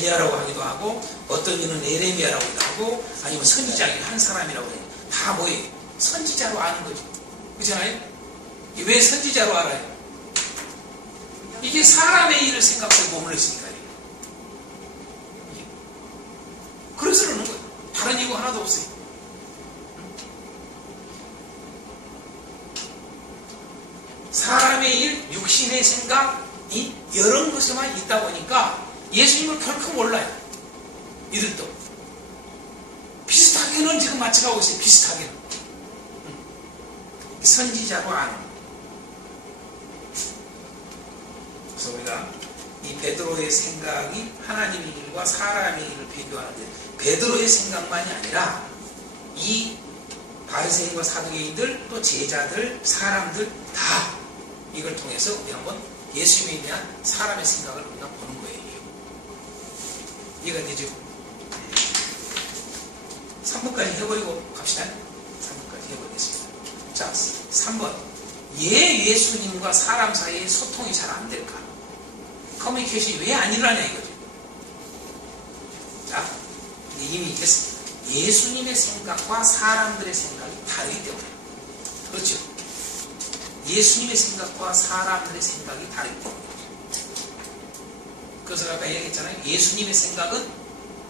엘리야라고 하기도 하고 어떤 이는 에레미야라고 하기도 하고 아니면 선지자의 한 사람이라고 해요. 다 뭐예요? 선지자로 아는 거죠. 그렇잖아요? 왜 선지자로 알아요? 이게 사람의 일을 생각하고 머물러 있으니까요. 그래서 그러는 거예요. 다른 이유가 하나도 없어요. 사람의 일, 육신의 생각이 여러 것에만 있다 보니까 예수님을 결코 몰라요. 이들도 비슷하게는 지금 맞춰가고 있어요. 비슷하게는 선지자로 아는. 그래서 우리가 이 베드로의 생각이 하나님의 일과 사람의 일을 비교하는데 베드로의 생각만이 아니라 이 바리새인과 사두개인들 또 제자들 사람들 다 이걸 통해서 우리 한번 예수님에 대한 사람의 생각을 우리가 보는 거예요. 이해가 되죠? 3번까지 해버리고 갑시다. 3번까지 해보겠습니다. 자, 3번. 예수님과 사람 사이에 소통이 잘 안 될까? 커뮤니케이션이 왜 안 일어나냐 이거죠. 자, 이미 얘기했습니다. 예수님의 생각과 사람들의 생각이 다르기 때문에. 그렇죠? 예수님의 생각과 사람들의 생각이 다르기 때문에. 그래서 아까 얘기했잖아요. 예수님의 생각은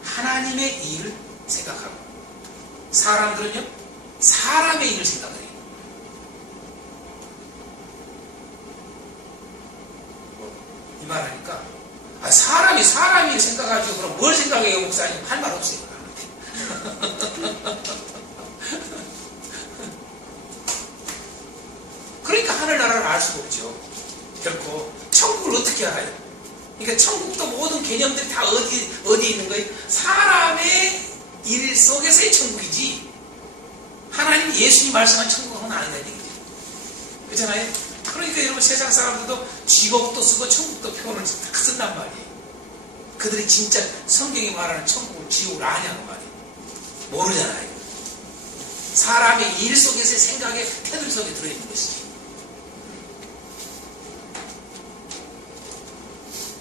하나님의 일을 생각하고 사람들은요 사람의 일을 생각해요. 이 말하니까 사람이 생각하죠. 그럼 뭘 생각해요 목사님? 할 말 없어요. 그러니까 하늘나라를 알 수가 없죠. 결코 천국을 어떻게 알아요? 그러니까 천국도 모든 개념들이 다 어디에 있는 거예요? 사람의 일 속에서의 천국이지 하나님 예수님 말씀한 천국은 아니라는 얘기죠. 그렇잖아요? 그러니까 여러분 세상 사람들도 지옥도 쓰고 천국도 표현을 다 쓴단 말이에요. 그들이 진짜 성경이 말하는 천국을 지옥을 아냐고 말이에요. 모르잖아요. 사람의 일 속에서의 생각의 테두리 속에 들어있는 것이지.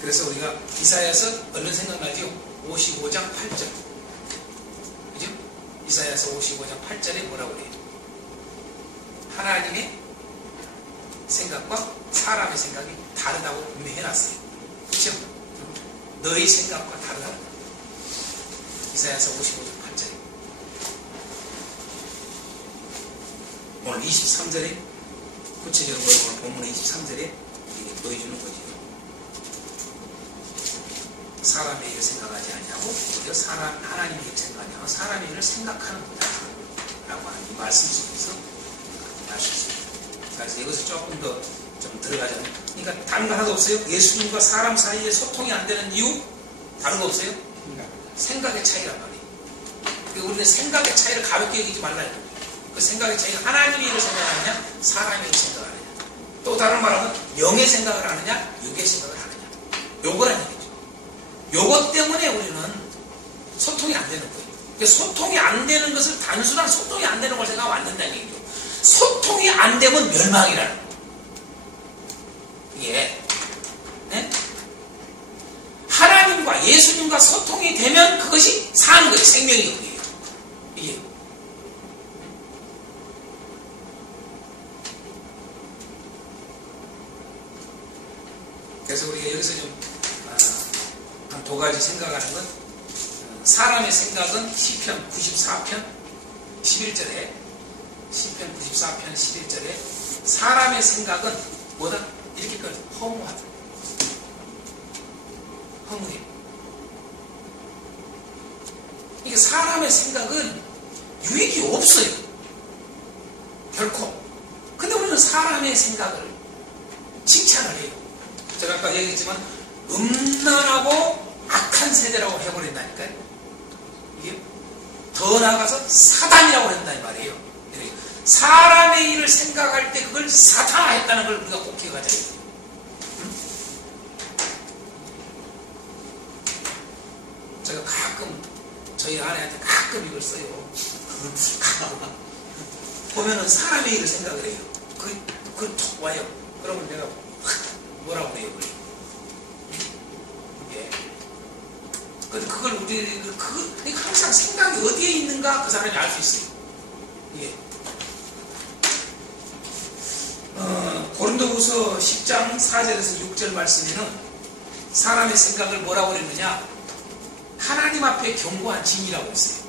그래서 우리가 이사야서 얼른 생각나죠? 55장 8절. 그죠? 이사야서 55장 8절에 뭐라고 그래요? 하나님의 생각과 사람의 생각이 다르다고 분명히 해놨어요. 그렇죠? 너희 생각과 다르다고. 이사야서 55장 8절에. 오늘 23절에 구체적으로 오늘 본문의 23절에 보여주는 거죠. 사람의 일을 생각하지 아니하고 오히려 하나님의 일을 생각하지 않고 사람의 일을 생각하는 거다 라고 하는 이 말씀 속에서 알 수 있습니다. 그래서 이것을 조금 더 좀 들어가자면 그러니까 다른 거 하나도 없어요. 예수님과 사람 사이에 소통이 안 되는 이유 다른 거 없어요. 생각의 차이란 말이에요. 그러니까 우리는 생각의 차이를 가볍게 여기지 말라요. 그 생각의 차이가 하나님의 일을 생각하느냐 사람의 일을 생각하느냐 또 다른 말하면 영의 생각을 하느냐 육의 생각을 하느냐 요거란 얘기죠. 요것 때문에 우리는 소통이 안 되는 거예요. 그러니까 소통이 안 되는 것을 단순한 소통이 안 되는 걸 생각하면 안 된다는 얘기죠. 소통이 안 되면 멸망이라는 거예요. 예. 네? 하나님과 예수님과 소통이 되면 그것이 사는 거예요. 생명이 그게요. 이게. 그래서 우리가 여기서 좀 한 두 가지 생각하는 건 사람의 생각은 시편 94편 11절에 시편 94편 11절에 사람의 생각은 뭐다? 이렇게까지 허무하다. 허무해. 이게 사람의 생각은 유익이 없어요. 결코. 근데 우리는 사람의 생각을 칭찬을 해요. 제가 아까 얘기했지만 음란하고 악한 세대라고 해버린다니까요. 이게 더 나아가서 사단이라고 한다는 말이에요. 사람의 일을 생각할 때 그걸 사탄화했다는 걸 우리가 꼭 기억하자. 제가 가끔 저희 아내한테 가끔 이걸 써요. 보면은 사람의 일을 생각을 해요. 그걸 톡 와요. 그러면 내가 뭐라고 해요? 예. 그걸 그러니까 항상 생각이 어디에 있는가 그 사람이 알 수 있어요. 예. 고린도후서 10장 4절에서 6절 말씀에는 사람의 생각을 뭐라고 그랬느냐? 하나님 앞에 견고한 진이라고 했어요.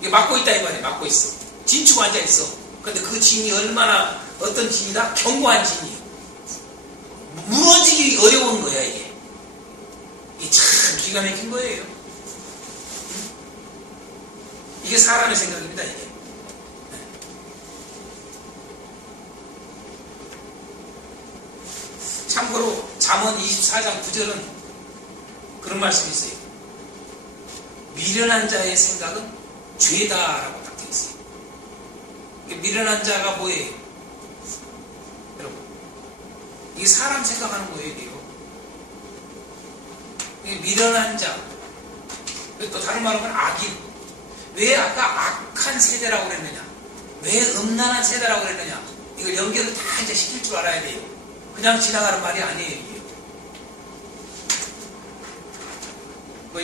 이게 막고 있다 이 말이에요. 막고 있어. 진추고 앉아 있어. 근데 그 진이 얼마나 어떤 진이다? 견고한 진이. 무너지기 어려운 거야 이게. 이게 참 기가 막힌 거예요. 이게 사람의 생각입니다 이게. 참고로 잠언 24장 9절은 그런 말씀이 있어요. 미련한 자의 생각은 죄다라고 딱 되어 있어요. 미련한 자가 뭐예요? 여러분, 이게 사람 생각하는 거예요, 이게요. 이게 미련한 자. 또 다른 말로 하면 악인. 왜 아까 악한 세대라고 그랬느냐? 왜 음란한 세대라고 그랬느냐? 이걸 연결을 다 이제 시킬 줄 알아야 돼요. 그냥 지나가는 말이 아니에요, 이게.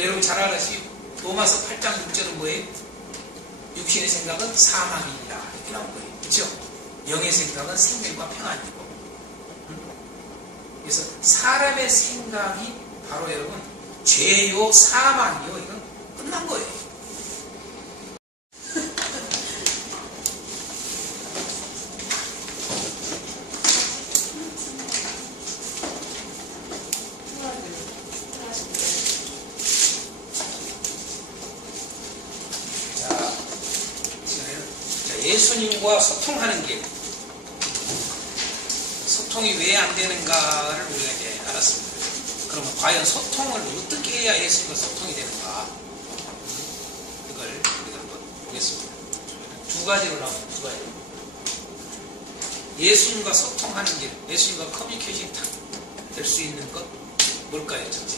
여러분 잘 알다시피 로마서 8장 6절은 뭐예요? 육신의 생각은 사망이니라 이렇게 나온 거예요. 그렇죠? 영의 생각은 생명과 평안이고. 그래서 사람의 생각이 바로 여러분 죄요 사망이요 이건 끝난 거예요. 예수님과 소통하는 길, 소통이 왜 안 되는가를 우리가 이제 알았습니다. 그러면 과연 소통을 어떻게 해야 예수님과 소통이 되는가? 그걸 우리가 한번 보겠습니다. 두 가지로 나옵니다. 두 가지. 예수님과 소통하는 길, 예수님과 커뮤니케이션이 될 수 있는 것 뭘까요, 첫째?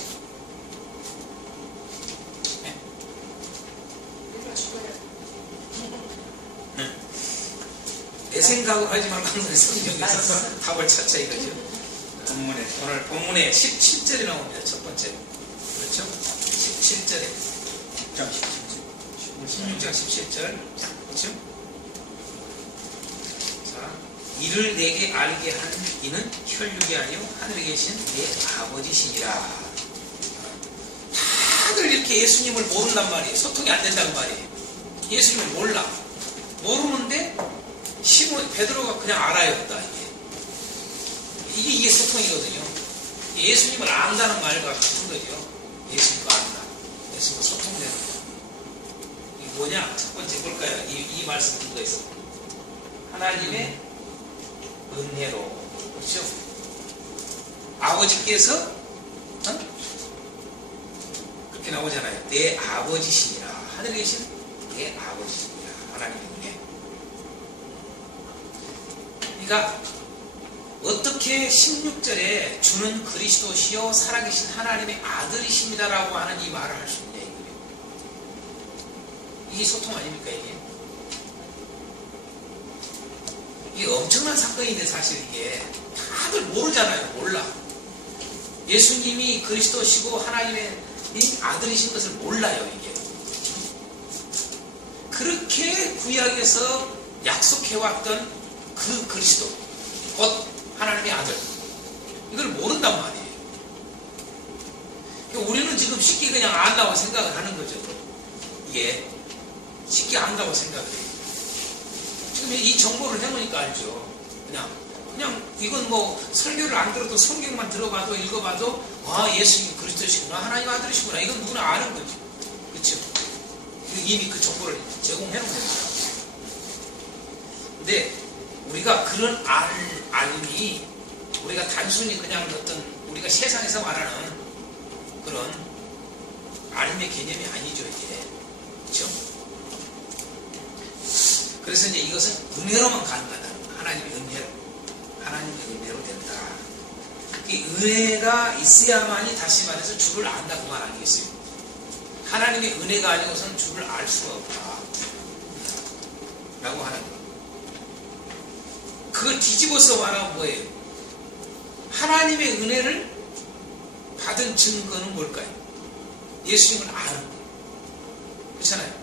네? 내 생각을 하지 말고 항상 성경에서 답을 찾자 이거죠. 오늘 본문에 17절이 나옵니다. 첫 번째. 그렇죠? 17절에. 16장 17절. 그렇죠? 자, 이를 내게 알게 한 이는 혈육이 아니요 하늘에 계신 내 아버지시니라. 다들 이렇게 예수님을 모른단 말이에요. 소통이 안 된다는 말이에요. 예수님을 몰라. 모르는데 시몬 베드로가 그냥 알아였다. 이게 소통이거든요. 예수님을 안다는 말과 같은 거죠. 예수님과 안다. 예수님과 소통되는 거. 이게 뭐냐? 첫 번째 볼까요? 이 말씀 듣고 있어. 하나님의 은혜로. 그렇죠? 아버지께서 그렇게 나오잖아요. 내 아버지시니라. 하늘에 계신 내 아버지시니라. 하나님의 은혜. 그러니까 어떻게 16절에 주는 그리스도시요 살아계신 하나님의 아들이십니다라고 하는 이 말을 할 수 있냐 이거예요. 이게 소통 아닙니까 이게? 이게 엄청난 사건인데 사실 이게 다들 모르잖아요. 몰라. 예수님이 그리스도시고 하나님의 아들이신 것을 몰라요 이게. 그렇게 구약에서 약속해왔던 그 그리스도, 곧 하나님의 아들, 이걸 모른단 말이에요. 그러니까 우리는 지금 쉽게 그냥 안다고 생각을 하는 거죠. 이게 쉽게 안다고 생각을 해요. 지금 이 정보를 해보니까 알죠. 그냥 이건 뭐 설교를 안 들어도 성경만 들어봐도 읽어봐도 예수님이 그리스도시구나, 하나님 아들이시구나, 이건 누구나 아는 거죠. 그렇죠? 이미 그 정보를 제공해 놓은 겁니다. 근데 우리가 그런 알미, 우리가 단순히 그냥 어떤 우리가 세상에서 말하는 그런 알미의 개념이 아니죠, 이게. 그렇죠? 그래서 이제 이것은 은혜로만 가능하다는 거예요. 하나님의 은혜로. 하나님의 은혜로 된다. 이 은혜가 있어야만이 다시 말해서 주를 안다 그 말 아니겠어요? 하나님의 은혜가 아니고서는 주를 알 수가 없다. 라고 하는 거예요. 그걸 뒤집어서 말하면 뭐예요? 하나님의 은혜를 받은 증거는 뭘까요? 예수님을 아는 거예요. 그렇잖아요.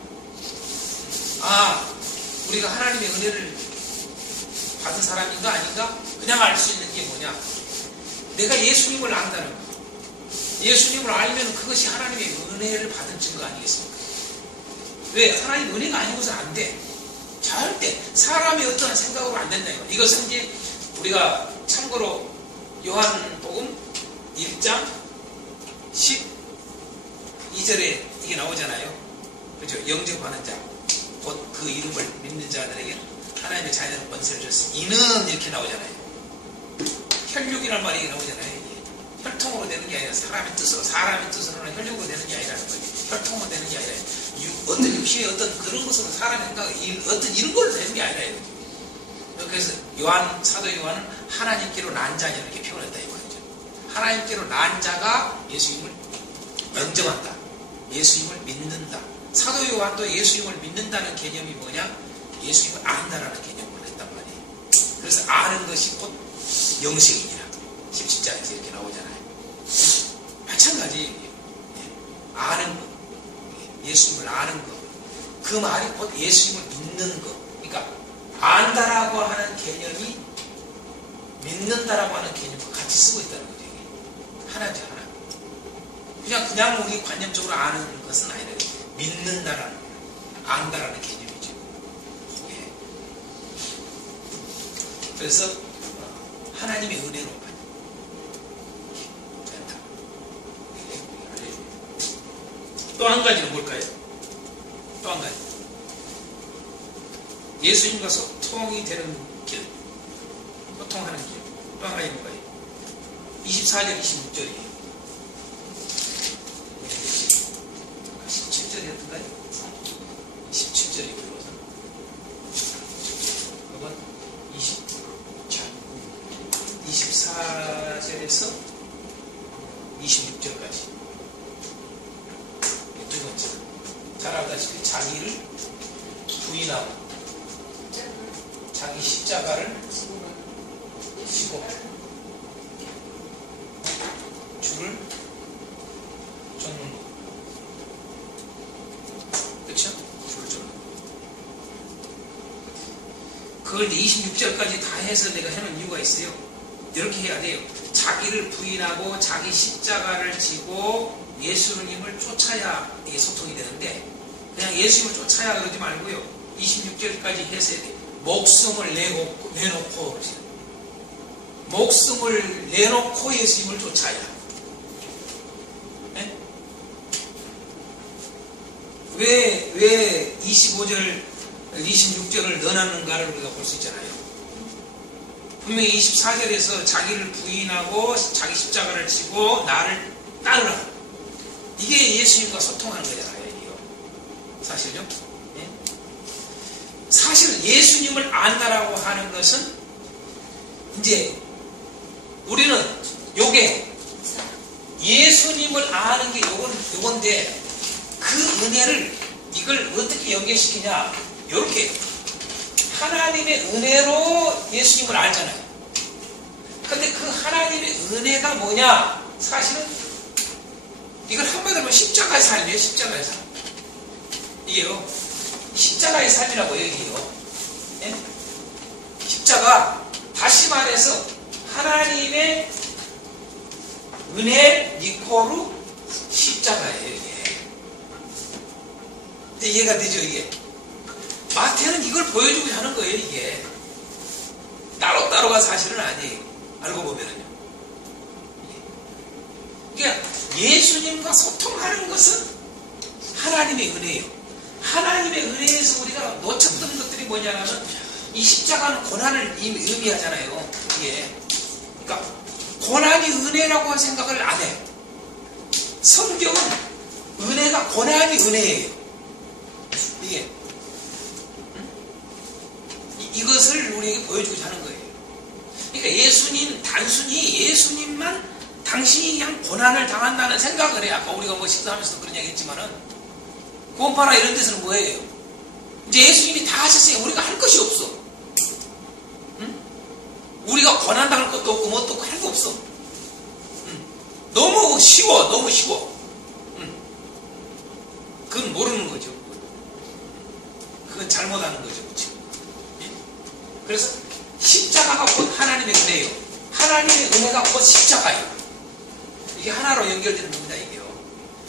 우리가 하나님의 은혜를 받은 사람인가 아닌가? 그냥 알 수 있는 게 뭐냐? 내가 예수님을 안다는 거. 예수님을 알면 그것이 하나님의 은혜를 받은 증거 아니겠습니까? 왜? 하나님 은혜가 아닌 것은 안 돼. 절대 사람의 어떠한 생각으로 안 된다. 이것은 이제 우리가 참고로 요한복음 1장 12절에 이게 나오잖아요. 그렇죠? 영접하는 자, 곧 그 이름을 믿는 자들에게 하나님의 자녀는 권세를 줬으니 이는 이렇게 나오잖아요. 혈육이란 말이 나오잖아요. 혈통으로 되는 게 아니라 사람의 뜻으로는 혈육으로 되는 게 아니라는 거지. 혈통으로 되는 게 아니라 어떤 육신의 어떤 그런 것으로 사람의 생각, 어떤 이런 걸로 되는 게 아니라 이거지. 그래서 사도 요한은 하나님께로 난 자냐 이렇게 표현했다 이 말이죠. 하나님께로 난 자가 예수님을 영접한다. 예수님을 믿는다. 사도 요한도 예수님을 믿는다는 개념이 뭐냐? 예수님을 안다라는 개념으로 했단 말이에요. 그래서 아는 것이 곧 영생이니라. 17장에서 이렇게 나오잖아요. 마찬가지예요. 아는 것. 예수님을 아는 것. 그 말이 곧 예수님을 믿는 것. 그러니까 안다라고 하는 개념이 믿는다라고 하는 개념과 같이 쓰고 있다는 거죠. 하나죠, 하나. 그냥 우리 관념적으로 아는 것은 아니라 믿는다라는, 안다라는 개념이죠. 예. 그래서 하나님의 은혜로 또 한 가지는 뭘까요? 또 한 가지. 예수님과 소통이 되는 길. 소통하는 길. 또 한 가지 뭘까요? 24절, 26절이에요. 17절이었던가요? 17절이고요. 그건 24절에서 26절까지. 두 번째, 잘 알다시피 자기를 부인하고 자기 십자가를 지고 주를 쫓는 것. 그렇죠? 주를 쫓는 것. 그걸 이제 26절까지 다 해서 내가 해놓은 이유가 있어요. 이렇게 해야 돼요. 자기를 부인하고 자기 십자가를 지고 예수님을 쫓아야 이게 소통이 되는데, 그냥 예수님을 쫓아야 그러지 말고요. 26절까지 해서 목숨을 내놓고 목숨을 내놓고 예수님을 쫓아야. 네? 왜 25절, 26절을 넣어놨는가를 우리가 볼 수 있잖아요. 분명히 24절에서 자기를 부인하고 자기 십자가를 지고 나를 따르라. 이게 예수님과 소통하는 거잖아요. 이게요. 사실요. 네? 사실 예수님을 안다라고 하는 것은 이제 우리는 요게 예수님을 아는 게 요건데 그 은혜를 이걸 어떻게 연결시키냐. 요렇게 하나님의 은혜로 예수님을 알잖아요. 근데 그 하나님의 은혜가 뭐냐? 사실은 이걸 한마디로 하면 십자가의 삶이에요. 십자가의 삶. 이게요. 십자가의 삶이라고요. 이게요. 네? 십자가, 다시 말해서 하나님의 은혜 니코루 십자가예요. 이게. 근데 이해가 되죠? 이게. 마태는 이걸 보여주고자 하는 거예요. 이게. 따로따로가 사실은 아니에요. 알고 보면은요. 그러니까 예수님과 소통하는 것은 하나님의 은혜예요. 하나님의 은혜에서 우리가 놓쳤던 것들이 뭐냐면 이 십자가는 고난을 의미하잖아요. 이게. 그러니까 고난이 은혜라고 생각을 안 해. 성경은 은혜가 고난이 은혜예요. 이게. 이것을 우리에게 보여주고자 하는 거예요. 그러니까 예수님, 단순히 예수님만 당신이 그냥 고난을 당한다는 생각을 해. 아까 우리가 뭐 식사하면서도 그런 얘기 했지만은, 구원파나 이런 데서는 뭐예요? 이제 예수님이 다 하셨으니 우리가 할 것이 없어. 응? 우리가 고난 당할 것도 없고, 뭐 또 할 거 없어. 응? 너무 쉬워, 너무 쉬워. 응? 그건 모르는 거죠. 그건 잘못하는 거죠. 그렇죠? 예? 그래서 십자가가 곧 하나님의 은혜예요. 하나님의 은혜가 곧 십자가예요. 이게 하나로 연결되는 겁니다. 이게요.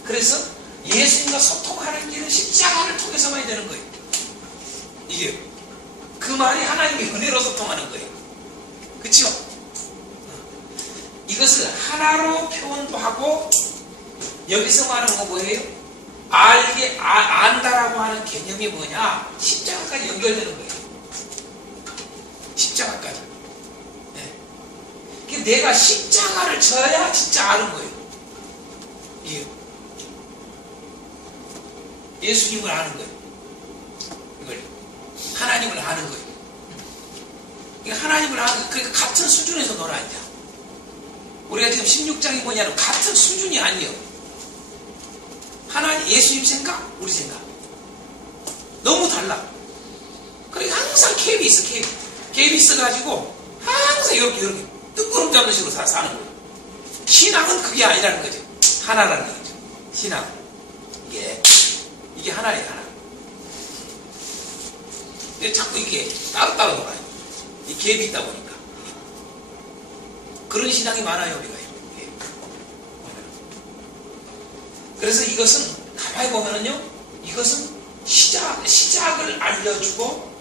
그래서 예수님과 소통하는 길은 십자가를 통해서만 되는 거예요. 이게 그 말이 하나님의 은혜로 소통하는 거예요. 그렇죠? 이것을 하나로 표현도 하고 여기서 말하는 건 뭐예요? 안다라고 하는 개념이 뭐냐? 십자가까지 연결되는 거예요. 십자가까지. 네. 내가 십자가를 져야 진짜 아는 거예요. 이게 예수님을 아는 거예요. 이걸 하나님을 아는 거예요. 하나님을 아는 거예요. 그러니까 같은 수준에서 놀아 이제. 우리가 지금 16장이 뭐냐면 같은 수준이 아니에요. 하나님, 예수님 생각, 우리 생각. 너무 달라. 그러니까 항상 갭이 있어, 갭. 갭이 있어가지고 항상 이렇게 뜬구름 잡는 식으로 사는 거예요. 신앙은 그게 아니라는 거죠. 하나라는 거죠. 신앙. 이게 하나예요, 하나. 근데 자꾸 이게 따로따로 놀아요. 이 갭이 있다 보니까. 그런 신앙이 많아요, 우리가. 그래서 이것은, 가만히 보면은요, 이것은 시작을 알려주고,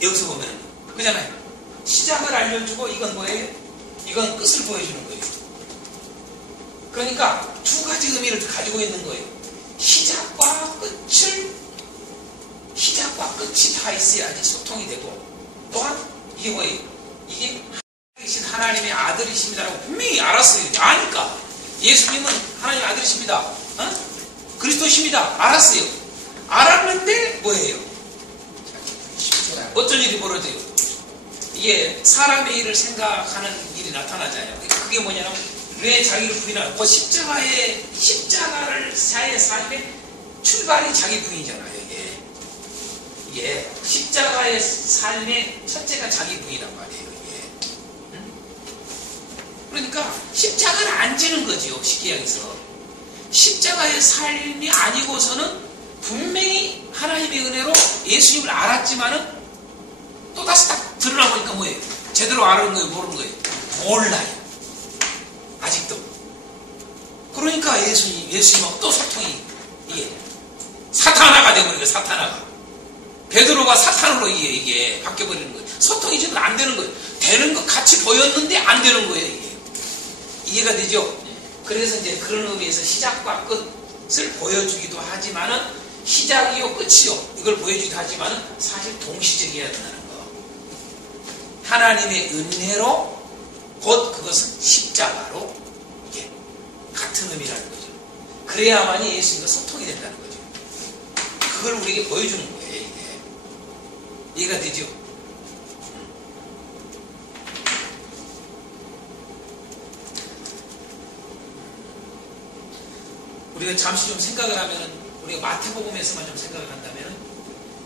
여기서 보면은, 그잖아요. 시작을 알려주고, 이건 뭐예요? 이건 끝을 보여주는 거예요. 그러니까 두 가지 의미를 가지고 있는 거예요. 시작과 끝이 다 있어야지 소통이 되고, 또한, 이게 뭐예요? 이게 하나님의 아들이십니다라고 분명히 알았어요. 아니까. 예수님은 하나님의 아들이십니다. 그리스도십니다. 알았어요. 알았는데 뭐예요? 어떤 일이 벌어져요? 이게 사람의 일을 생각하는 일이 나타나잖아요. 그게 뭐냐면 왜 자기를 부인하는 그 십자가를 사의 삶의 출발이 자기 부인이잖아요. 이게 십자가의 삶의 첫째가 자기 부인이란 말이에요. 그러니까 십자가를 안 지는 거죠. 쉽게 얘기해서 십자가의 삶이 아니고서는 분명히 하나님의 은혜로 예수님을 알았지만은 또다시 딱 드러나보니까 뭐예요? 제대로 아는 거예요? 모르는 거예요? 몰라요. 아직도. 그러니까 예수님하고 또 소통이 이게 사탄아가 되버린 거예요. 사탄아가. 베드로가 사탄으로 이게 바뀌어버리는 거예요. 소통이 지금 안 되는 거예요. 되는 것 같이 보였는데 안 되는 거예요. 이게. 이해가 되죠? 그래서 이제 그런 의미에서 시작과 끝을 보여주기도 하지만은 시작이요 끝이요 이걸 보여주기도 하지만은 사실 동시적이어야 된다는 거. 하나님의 은혜로 곧 그것은 십자가로 이게 같은 의미라는 거죠. 그래야만이 예수님과 소통이 된다는 거죠. 그걸 우리에게 보여주는 거예요. 이게. 이해가 되죠? 우리가 잠시 좀 생각을 하면은, 우리가 마태복음에서만 좀 생각을 한다면은,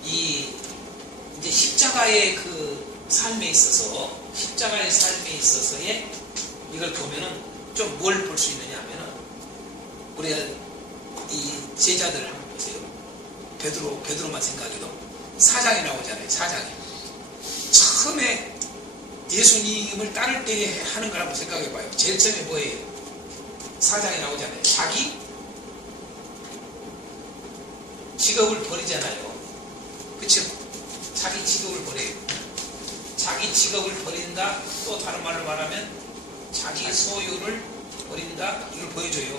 이제 십자가의 그 삶에 있어서의 이걸 보면은 좀 뭘 볼 수 있느냐 하면은, 우리가 이 제자들을 한번 보세요. 베드로만 생각해도 4장에 나오잖아요. 4장에. 처음에 예수님을 따를 때 하는 걸 한번 생각해 봐요. 제일 처음에 뭐예요? 4장에 나오잖아요. 자기 직업을 버리잖아요. 그쵸? 자기 직업을 버려요. 자기 직업을 버린다. 또 다른 말로 말하면 자기 소유를 버린다. 이걸 보여줘요.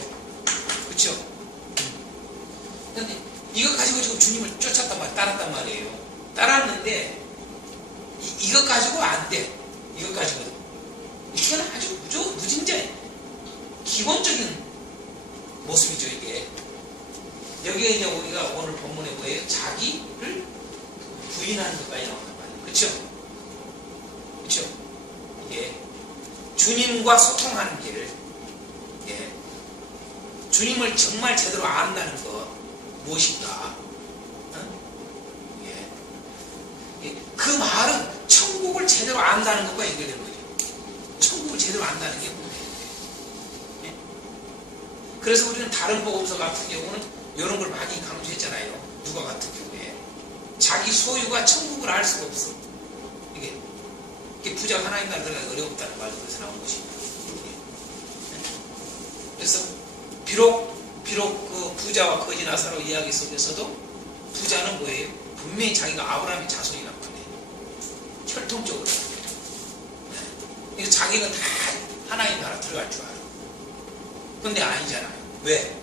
그쵸? 근데 이거 가지고 지금 주님을 따랐단 말이에요. 따랐는데 이것 가지고 안 돼. 이것 가지고도. 이건 아주 무진장 기본적인 모습이죠. 이게. 여기에 이제 우리가 오늘 본문에 뭐예요? 자기를 부인하는 것까지 나온단 말이에요. 그쵸? 그쵸? 예. 주님과 소통하는 길. 예. 주님을 정말 제대로 안다는 것. 무엇인가? 예. 예. 그 말은 천국을 제대로 안다는 것과 연결되는 거죠. 천국을 제대로 안다는 게 뭐예요? 예. 그래서 우리는 다른 복음서 같은 경우는 이런 걸 많이 강조했잖아요. 누가 같은 경우에 자기 소유가 천국을 알 수가 없어. 이게 부자가 하나님 나라 들어가기 어렵다는 말도 그래서 나온 것입니다. 그래서 비록 그 부자와 거지 나사로 이야기 속에서도 부자는 뭐예요? 분명히 자기가 아브라함의 자손이라고 그래요. 혈통적으로. 그러니까 자기는 다 하나님 나라 들어갈 줄 알아. 근데 아니잖아요. 왜?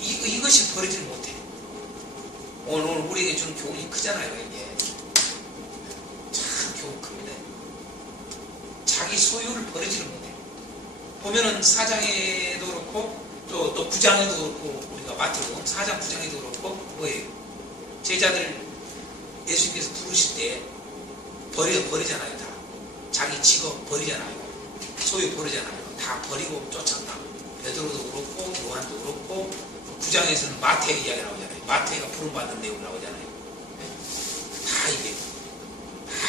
이것이 버리질 못해. 오늘 우리에게 주는 교훈이 크잖아요. 이게 참 교훈 큽니다. 자기 소유를 버리지를 못해. 보면은 4장에도 그렇고 또 9장에도 그렇고 우리가 마태복음 4장 9장에도 그렇고 뭐예요? 제자들 예수님께서 부르실 때 버리잖아요. 다 자기 직업 버리잖아요. 소유 버리잖아요. 다 버리고 쫓았다. 베드로도 그렇고 요한도 그렇고 9장에서는 마태 이야기 나오잖아요. 마태가 부름받는 내용 나오잖아요. 다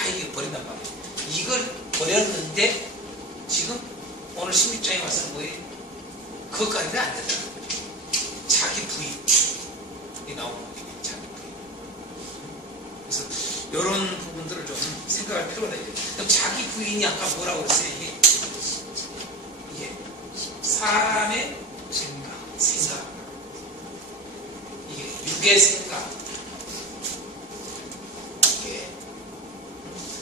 이게 버린단 말이에요. 이걸 버렸는데 지금 오늘 16장에 와서는 뭐예요? 그것까지는 안 되잖아요. 자기 부인이 나오는 거예요. 자기 부인. 그래서 이런 부분들을 좀 생각할 필요가 있어요. 그럼 자기 부인이 아까 뭐라고 그랬어요? 이게 사람의 생각. 이게 육의 생각. 이게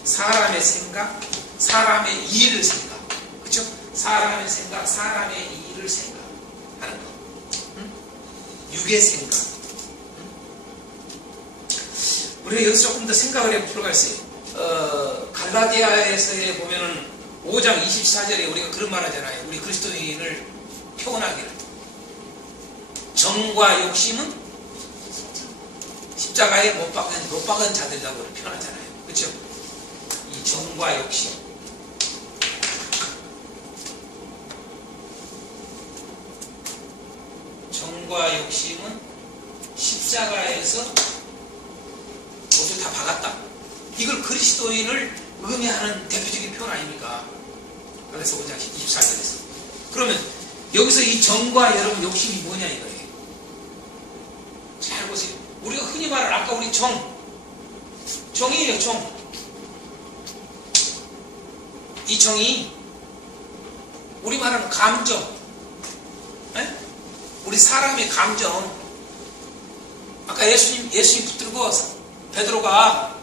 사람의 생각, 사람의 일을 생각. 그렇죠? 사람의 생각, 사람의 일을 생각하는 것. 육의 생각. 우리가 여기서 조금 더 생각을 해볼 필요가 있어요. 갈라디아에서 보면은 5장 24절에 우리가 그런 말 하잖아요. 우리 그리스도인을 표현하기를. 정과 욕심은 십자가에 못 박은 자들이라고 표현하잖아요. 그렇죠? 이 정과 욕심. 정과 욕심은 십자가에서 모두 다 박았다. 이걸 그리스도인을 의미하는 대표적인 표현 아닙니까? 그래서 5장 24절에서. 그러면 여기서 이 정과 여러분 욕심이 뭐냐 이거예요. 잘 보세요. 우리가 흔히 말하는 아까 우리 정이에요. 정. 이 정이 우리 말하는 감정. 에? 우리 사람의 감정. 아까 예수님 붙들고 베드로가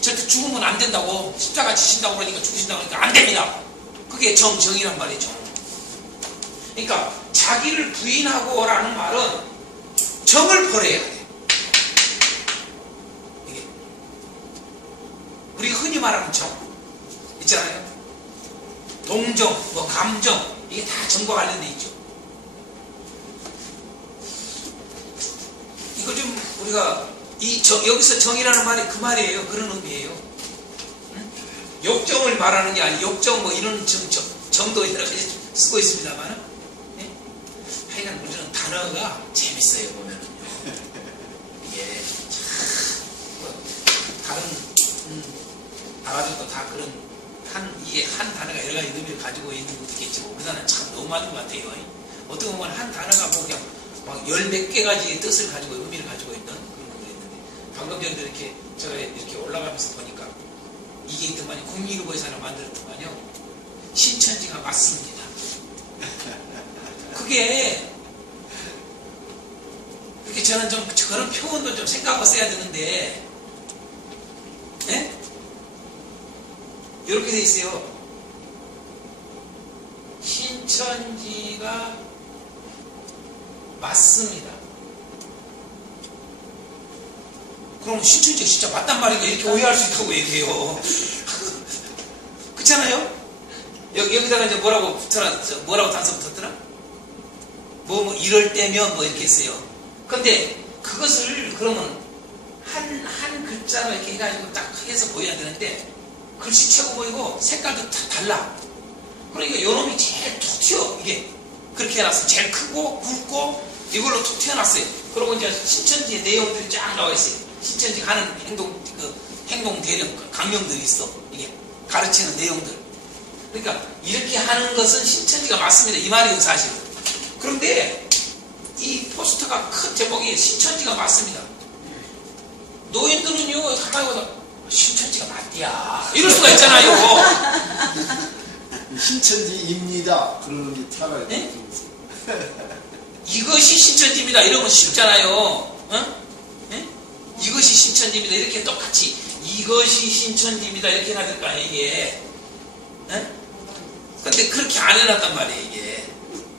절대 죽으면 안 된다고 십자가 지신다고 그러니까 죽으신다고 그러니까 안 됩니다. 그게 정이란 말이에요. 정. 그러니까 자기를 부인하고 라는 말은 정을 버려야 돼. 이게 우리가 흔히 말하는 정 있잖아요. 동정, 감정 이게 다 정과 관련돼 있죠. 이거 좀 우리가 여기서 정이라는 말이 그 말이에요. 그런 의미예요. 응? 욕정을 말하는 게 아니고 욕정 이런 정도 여러 가지 쓰고 있습니다만 하여간 우리는 단어가 재밌어요. 보면은요. 이게 다른 나라들도 다 그런 이게 한 단어가 여러 가지 의미를 가지고 있는 것도 있겠지만 우리나라는 참 너무 많은 것 같아요. 어떻게 보면 한 단어가 뭐 그냥 막 열 몇 개 가지의 뜻을 가지고 의미를 가지고 있는 그런 것도 있는데 방금 전에 이렇게 제가 이렇게 올라가면서 보니까 이게 있더만요. 국민일보에서 하나 만들었더만요. 신천지가 맞습니다. 그게 이렇게 저는 좀 그런 표현도 좀 생각하고 써야 되는데, 예? 이렇게 돼 있어요. 신천지가 맞습니다. 그럼 신천지가 진짜 맞단 말인가 이렇게 오해할 수 있다고 얘기해요. 그렇잖아요? 여기다가 이제 뭐라고 단서 붙었더라? 이럴 때면 이렇게 했어요. 근데 그것을 그러면 한 글자로 이렇게 해가지고 딱 해서 보여야 되는데 글씨체고 보이고 색깔도 다 달라. 그러니까 요놈이 제일 툭 튀어. 이게 그렇게 해놨어요. 제일 크고 굵고 이걸로 툭 튀어놨어요. 그리고 이제 신천지의 내용들이 쫙 나와 있어요. 신천지가 하는 행동 대령 강령들이 있어. 이게 가르치는 내용들. 그러니까 이렇게 하는 것은 신천지가 맞습니다. 이 말이에요, 사실은. 그런데 이 포스터가 큰 제목이 신천지가 맞습니다. 노인들은요, 가만히 보다 신천지가 맞디야. 이럴 수가 있잖아요. 신천지입니다. 그러는 게 차라리. 네? 이것이 신천지입니다. 이러면 쉽잖아요. 어? 네? 이것이 신천지입니다. 이렇게 똑같이 이것이 신천지입니다. 이렇게 해야 될 거 아니에요, 이게. 네? 근데 그렇게 안 해놨단 말이에요, 이게.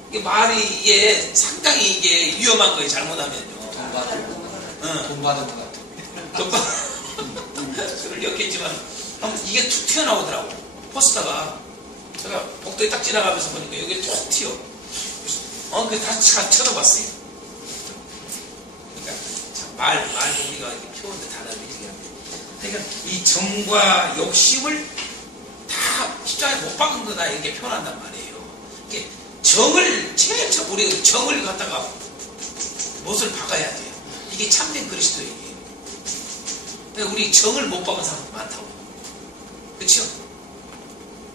이게 말이 이게 상당히 이게 위험한 거예요, 잘못하면요. 돈 받은 것 같아. 돈 받은 것 같아. 돈 받은 그걸 엮겠지만 이게 툭 튀어나오더라고. 포스터가. 제가 복도에 딱 지나가면서 보니까 여기 툭 튀어. 그래서 다시 쳐다봤어요. 그러니까 참 말도 우리가 표현도 단어를 얘기합니다. 그러니까 이 정과 욕심을 다 십자가에 못 박은 거다 이렇게 표현한단 말이에요. 이게 정을 제일 처음 우리 정을 갖다가 못을 박아야 돼요. 이게 참된 그리스도예요. 그러니까 우리 정을 못 박은 사람도 많다고. 그렇죠?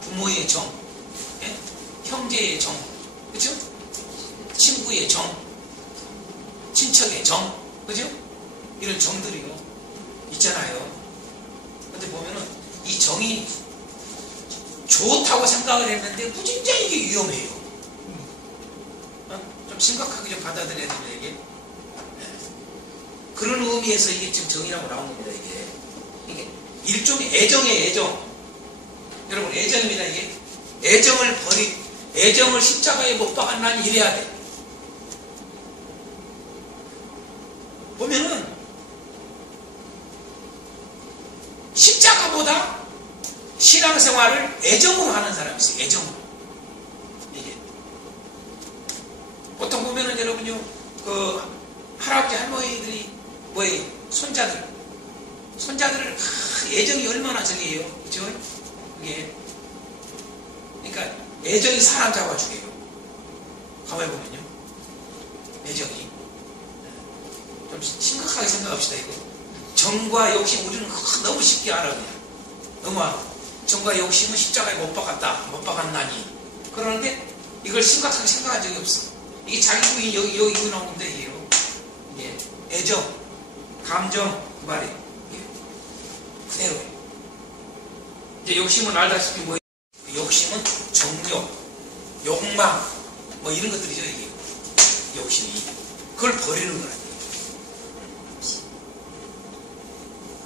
부모의 정, 예? 형제의 정, 그렇죠? 친구의 정, 친척의 정, 그죠? 이런 정들이요 있잖아요. 근데 보면은 이 정이 좋다고 생각을 했는데 무진장 이게 위험해요. 좀 심각하게 좀 받아들여야 됩니다, 이게. 네. 그런 의미에서 이게 지금 정이라고 나온 겁니다, 이게 일종의 애정의 애정. 여러분, 애정입니다, 이게. 애정을 십자가에 못 박았나니 이래야 돼. 보면은, 십자가보다 신앙생활을 애정으로 하는 사람이 있어요, 애정으로. 이게. 보통 보면은 여러분요, 할아버지, 할머니들이, 손자들을, 애정이 얼마나 저기예요. 그죠? 그게. 그러니까, 애정이 사람 잡아주게요. 가만히 보면요. 애정이. 좀 심각하게 생각합시다, 이거. 정과 욕심, 우리는 너무 쉽게 알아, 그냥. 너무 알아. 정과 욕심은 십자가에 못 박았나니. 그러는데, 이걸 심각하게 생각한 적이 없어. 이게 자기 부인, 여기 나온 건데, 이게요. 이게, 애정, 감정, 그 말이. 이게. 그대로. 이제 욕심은 알다시피 뭐, 욕심은 정욕, 욕망, 뭐 이런 것들이죠, 이게. 욕심이. 그걸 버리는 거라요.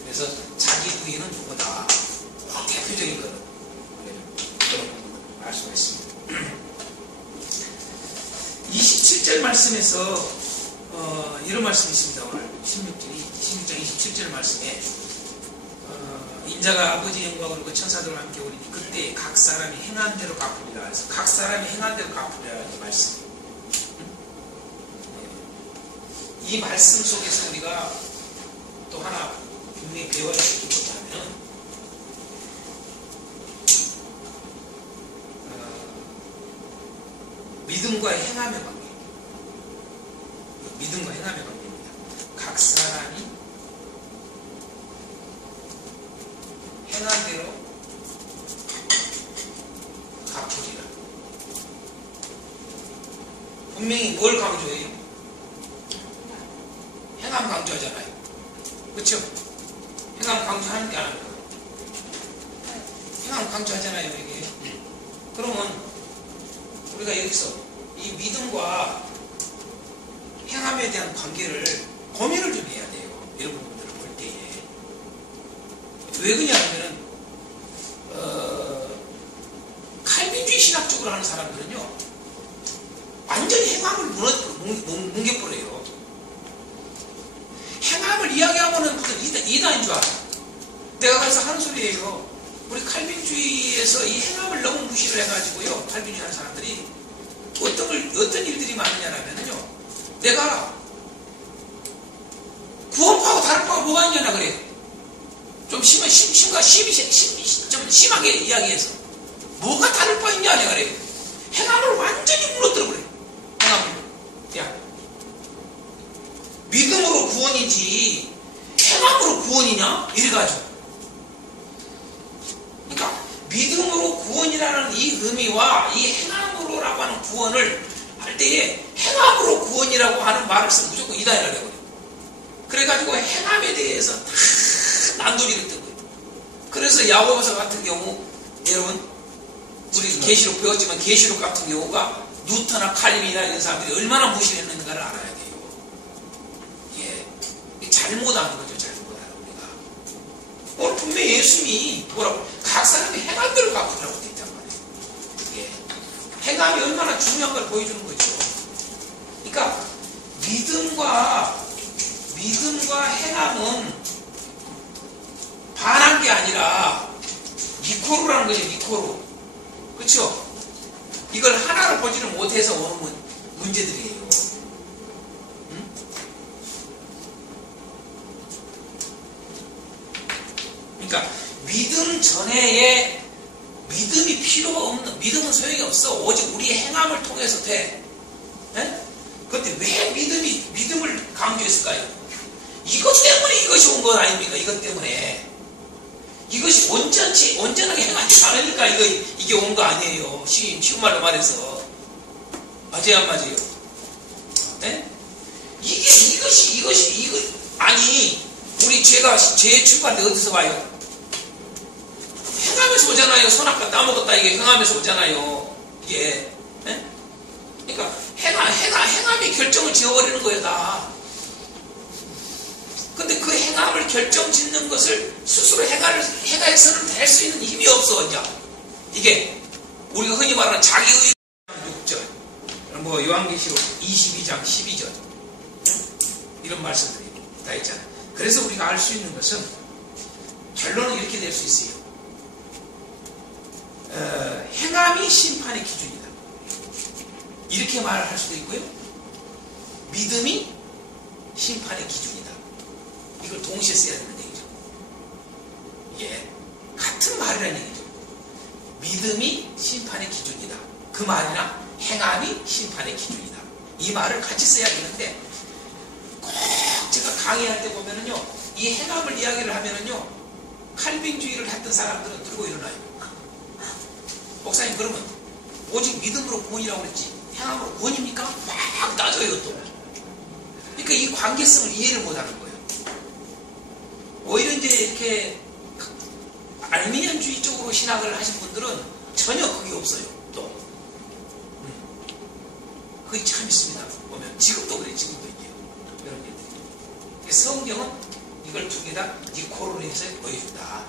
그래서 자기 부인은 누구다. 대표적인 거는 그런 말씀했습니다. 27절 말씀에서 이런 말씀이 있습니다. 오늘 16장 27절 말씀에 인자가 아버지 영광으로 그 천사들과 함께 오리니 그때 각 사람이 행한 대로 갚으리라. 그래서 각 사람이 행한 대로 갚으리라는 말씀. 이 말씀 속에서 우리가 또 하나 분명히 배워야 될 게 뭐냐면 믿음과의 행함의 관계. 믿음과 행함의 관계입니다. 각 사람이 행한 대로 갚으리라. 분명히 뭘 강조해요? 행함 강조하잖아요. 그렇죠? 행함 강조하는 게 안 합니다. 행함 강조하잖아요, 이게. 그러면 우리가 여기서 이 믿음과 행함에 대한 관계를 고민을 좀 해야 돼요. 이런 부분들을 볼 때에. 왜 그러냐면은 칼빈주의 신학적으로 하는 사람들은요 완전히 행함을 뭉개버려요. 행함을 이야기하면은 무슨 이단인 줄 알아. 내가 가서 하는 소리예요. 우리 칼빈주의에서 이 행함을 너무 무시를 해가지고요, 칼빈주의 하는 사람들이 어떤 일들이 많으냐면요, 내가 구원파하고 다른 파가 뭐가 있냐나 그래요. 좀 심하게 이야기해서 뭐가 다를 바 있냐 내가 그래요. 행함을 완전히 무너뜨려 버려요. 행함을. 야, 믿음으로 구원이지 행함으로 구원이냐? 이래가지고. 그러니까 믿음으로 구원이라는 이 의미와 이 행함으로라고 하는 구원을 할 때에 행함으로 구원이라고 하는 말을 쓰면 무조건 이단이라고 해요. 그래가지고 행함에 대해서 다 난도리를 뜬 거예요. 그래서 야고보서 같은 경우, 여러분, 우리 계시록 배웠지만 계시록 같은 경우가 누터나 칼림이나 이런 사람들이 얼마나 무시했는가를 알아야 돼요. 예. 잘못하는 거죠, 잘못하는 우리가. 오늘 분명히 예수님이 뭐라고? 각 사람이 행함대로 갚으라고 되어 있단 말이에요. 예. 행함이 얼마나 중요한 걸 보여주는 거죠. 그러니까 믿음과 행함은 반한 게 아니라 이코르라는 거죠, 이코르. 그렇죠? 이걸 하나로 보지를 못해서 오는 문제들이에요. 응? 그러니까 믿음 전에의 믿음이 필요가 없는, 믿음은 소용이 없어. 오직 우리의 행함을 통해서 돼. 예? 그런데 왜 믿음을 강조했을까요? 이것 때문에 이것이 온 건 아닙니까? 이것 때문에. 이것이 온전하게 행하지 않으니까 이게 온 거 아니에요. 쉬운 말로 말해서. 맞아요, 안 맞아요? 네? 아니, 우리 죄의 출발이 어디서 와요? 행함에서 오잖아요. 손 아까 따먹었다, 이게 행함에서 오잖아요. 이게. 네? 그러니까, 행함이 결정을 지어버리는 거예요, 다. 근데 그 행함을 결정 짓는 것을 스스로 행해서는 될 수 있는 힘이 없어, 이제. 이게, 우리가 흔히 말하는 자기의 6절, 뭐, 요한계시록 22장 12절, 이런 말씀들이 다 있잖아요. 그래서 우리가 알 수 있는 것은, 결론은 이렇게 될 수 있어요. 행함이 심판의 기준이다. 이렇게 말할 수도 있고요. 믿음이 심판의 기준이다. 이걸 동시에 써야 되는 얘기죠. 예, 같은 말이라는 얘기죠. 믿음이 심판의 기준이다. 그 말이나 행함이 심판의 기준이다. 이 말을 같이 써야 되는데 꼭 제가 강의할 때 보면은요, 이 행함을 이야기를 하면은요, 칼빈주의를 했던 사람들은 들고 일어나요. 목사님, 그러면 오직 믿음으로 구원이라고 그랬지 행함으로 구원입니까? 막 따져요 또. 그러니까 이 관계성을 이해를 못하는 거예요. 오히려 이제 이렇게 알미니안주의 쪽으로 신학을 하신 분들은 전혀 그게 없어요. 또 그게 참 있습니다. 보면 지금도 그래, 지금도 이게 이런 일들이. 성경은 이걸 두 개 다 니코로 해서 보여준다.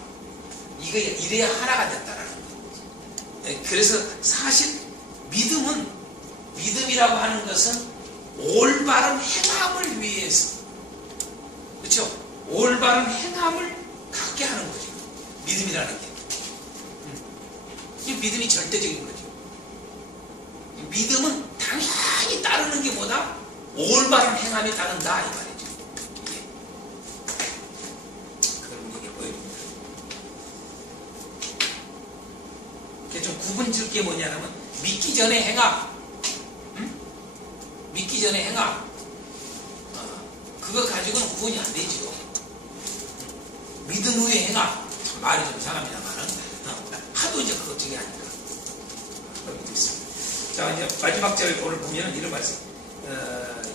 이래야 하나가 된다라는 거예요. 그래서 사실 믿음이라고 하는 것은 올바른 행함을 위해서, 그렇죠? 올바른 행함을 갖게 하는 거죠. 믿음이라는 게. 이 믿음이 절대적인 거죠. 믿음은 당연히 따르는 게 뭐다? 올바른 행함이 따른다, 이 말이죠. 그런 얘기 보여줍니다. 이게 좀 구분 지을 게 뭐냐면, 믿기 전에 행함, 믿기 전에 행함, 그거 가지고는 구분이 안 되죠. 믿음 후에 행함, 말이 좀 이상합니다만은, 하도 이제 그것 중에 하니까. 그렇게 있습니다. 자, 이제 마지막 절 오늘 보면 이런 말씀.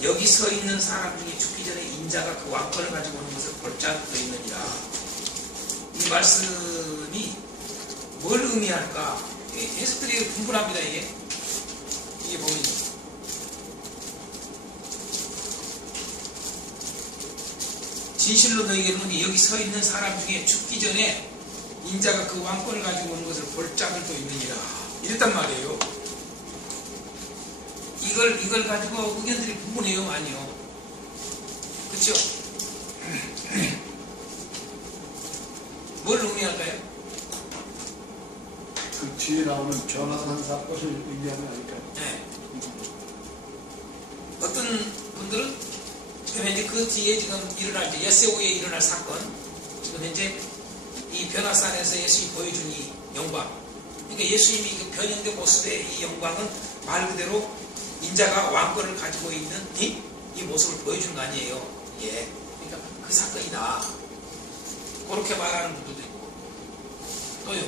여기 서 있는 사람 중에 죽기 전에 인자가 그 왕권을 가지고 오는 것을 볼짝 더 있느니라. 이 말씀이 뭘 의미할까? 해석들이 분분합니다, 이게. 이게 보면. 진실로 너희에게 이르노니 여기 서 있는 사람 중에 죽기 전에 인자가 그 왕권을 가지고 오는 것을 볼 짝을 또 있느니라. 이랬단 말이에요. 이걸 가지고 의견들이 분분해요, 아니요? 그쵸? 뭘 의미할까요? 그 뒤에 나오는 변화산 사건을 의미하는 아닐까요? 네. 어떤 분들은 현재 그 뒤에 지금 일어날 때 예세오에 일어날 사건, 지금 현재 이 변화산에서 예수님이 보여준 이 영광, 그러니까 예수님이 그 변형된 모습의 이 영광은 말 그대로 인자가 왕권을 가지고 있는 이 모습을 보여주는 거 아니에요. 예, 그러니까 그 사건이다. 그렇게 말하는 분들도 있고, 또요.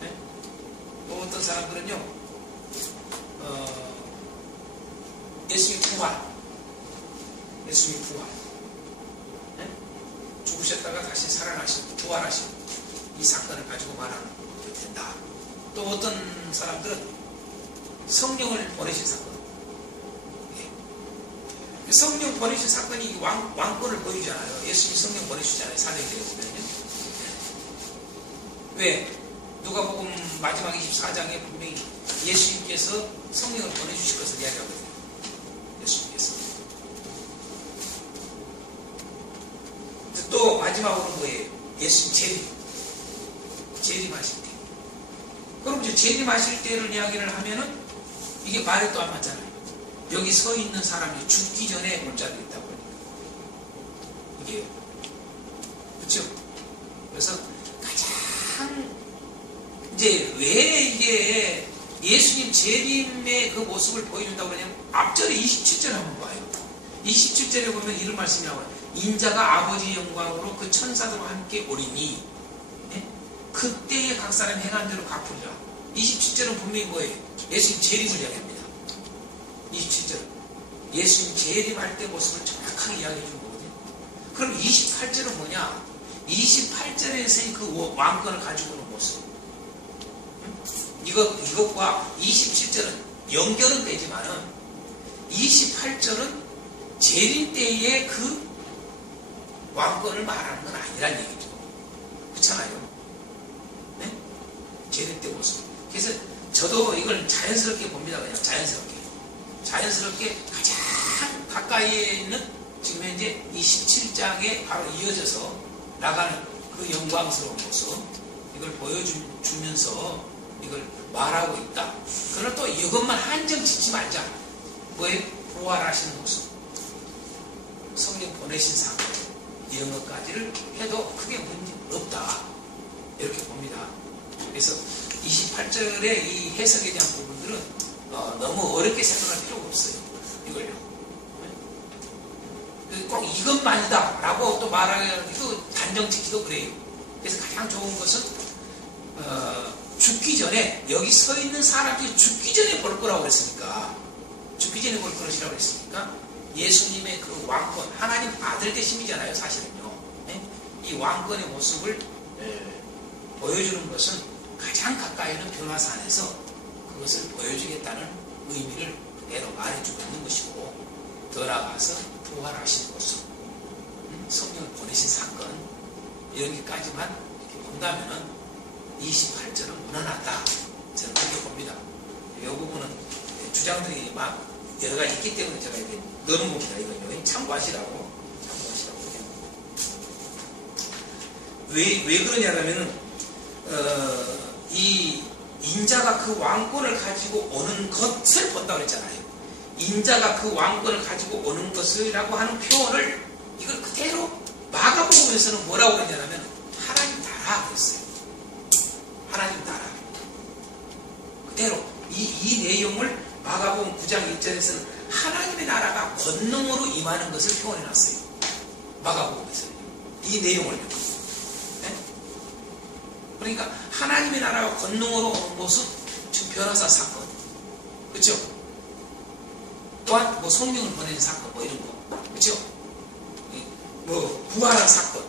네? 또 어떤 사람들은요, 예수님 부활. 네? 죽으셨다가 다시 살아나시고 부활하시고 이 사건을 가지고 말하는 된다. 또 어떤 사람들은 성령을 보내신 사건. 예. 성령 보내신 사건이 왕권을 보이잖아요. 예수님 성령 보내시잖아요. 사도행전에 보면요. 왜? 누가복음 마지막 24장에 분명히 예수님께서 성령을 보내주실 것을 이야기하거든요. 예수님께서. 또 마지막으로 뭐예요? 예수님 재림하실 때. 그럼 이제 재림하실 때를 이야기를 하면은 이게 말이 또 안 맞잖아요. 여기 서 있는 사람이 죽기 전에 올 자도 있다고 하니까. 이게 그렇죠? 그래서 가장 이제 왜 이게 예수님 재림의 그 모습을 보여준다고 그러냐면 앞절에 27절 한번 봐요. 27절에 보면 이런 말씀이 나와요. 인자가 아버지 영광으로 그 천사들과 함께 오리니 네? 그때의 각 사람 행한 대로 갚으리라. 27절은 분명히 뭐예요? 예수님 재림을 이야기합니다. 27절은 예수님 재림할 때 모습을 정확하게 이야기해 주는 거거든요. 그럼 28절은 뭐냐? 28절에서의 그 왕권을 가지고 오는 모습. 이것과 27절은 연결은 되지만은 28절은 재림 때의 그 왕권을 말하는 건 아니란 얘기죠. 그렇잖아요. 네? 재림 때 모습. 그래서 저도 이걸 자연스럽게 봅니다. 그냥 자연스럽게 가장 가까이에 있는 지금 현재 27장에 바로 이어져서 나가는 그 영광스러운 모습, 이걸 보여주면서 이걸 말하고 있다. 그러나 또 이것만 한정 짓지 말자. 뭐에 부활하시는 모습, 성령 보내신 사건, 이런 것까지를 해도 크게 문제 없다. 이렇게 봅니다. 그래서 28절의 이 해석에 대한 부분들은 너무 어렵게 생각할 필요가 없어요. 이걸요. 꼭 이것만이다 라고 또 말하기도 단정 짓기도 그래요. 그래서 가장 좋은 것은 죽기 전에, 여기 서 있는 사람들이 죽기 전에 볼 거라고 그랬으니까, 죽기 전에 볼 것이라고 그랬으니까 예수님의 그 왕권, 하나님 아들 되심이잖아요. 사실은요. 네? 이 왕권의 모습을 보여주는 것은 가장 가까이 있는 변화사 안에서 그것을 보여주겠다는 의미를 그대로 말해주고 있는 것이고, 더 나아가서 부활하신 모습, 성령을 보내신 사건, 이런 게까지만 이렇게 본다면은 28절은 무난하다. 저는 그렇게 봅니다. 이 부분은 주장들이 막 여러 가지 있기 때문에 제가 이렇게 넣는 겁니다. 이건 참고하시라고. 왜 그러냐면은 이 인자가 그 왕권을 가지고 오는 것을 본다고 그랬잖아요. 인자가 그 왕권을 가지고 오는 것이라고 하는 표현을 이걸 그대로 마가복음에서는 뭐라고 그랬냐면 하나님 나라 그랬어요. 하나님 나라. 그대로 이 내용을 마가복음 9장 1절에서는 하나님의 나라가 권능으로 임하는 것을 표현해놨어요. 마가복음에서는 이 내용을요. 네? 그러니까 하나님의 나라가 권능으로 오는 모습, 지금 변호사 사건, 그렇죠? 또한 뭐 성령을 보내는 사건, 뭐 이런 거, 그렇죠? 뭐 부활한 사건,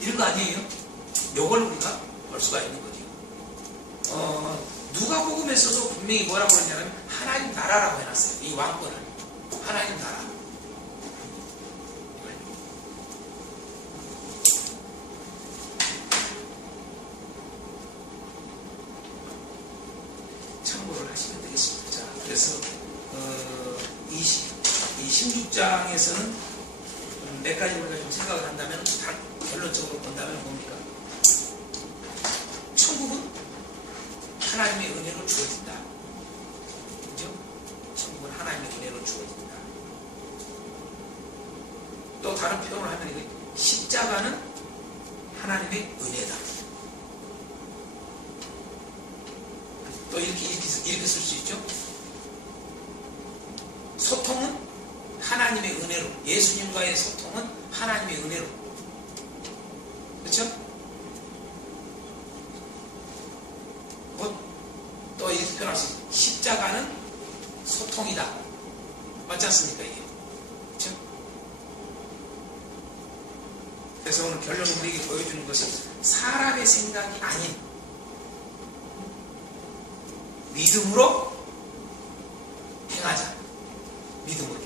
이런 거 아니에요? 요걸 우리가 볼 수가 있는 거죠. 누가복음에서도 분명히 뭐라고 그러냐면 하나님 나라라고 해놨어요. 이 왕권을 하나님 나라. 참고를 하시면 되겠습니다. 자, 그래서 이 16장에서는 몇 가지 우리가 좀 생각을 한다면, 결론적으로 본다면 뭡니까? 천국은 하나님의 은혜로 주어진다. 그죠? 천국은 하나님의 은혜로 주어진다. 또 다른 표현을 하면 이게 십자가는 하나님의 은혜다. 또 이렇게 쓸 수 있죠. 소통은 하나님의 은혜로, 예수님과의 소통은 하나님의 은혜로. 그렇죠? 또 이렇게 표현할 수 있어요. 십자가는 소통이다. 맞지 않습니까? 이게. 그렇죠? 그래서 오늘 결론은 우리에게 보여주는 것은 사람의 생각이 아닌 믿음으로 행하자. 믿음으로.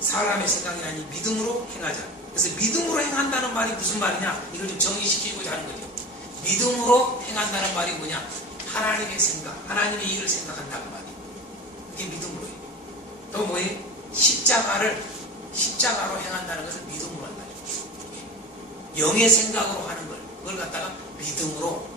사람의 생각이 아닌 믿음으로 행하자. 그래서 믿음으로 행한다는 말이 무슨 말이냐? 이걸 좀 정의시키고자 하는 거죠. 믿음으로 행한다는 말이 뭐냐? 하나님의 생각, 하나님의 일을 생각한다는 말이에요. 그게 믿음으로 해요. 또 뭐예요? 십자가로 행한다는 것을 믿음으로 한다는 거예요. 영의 생각으로 하는 걸, 그걸 갖다가 믿음으로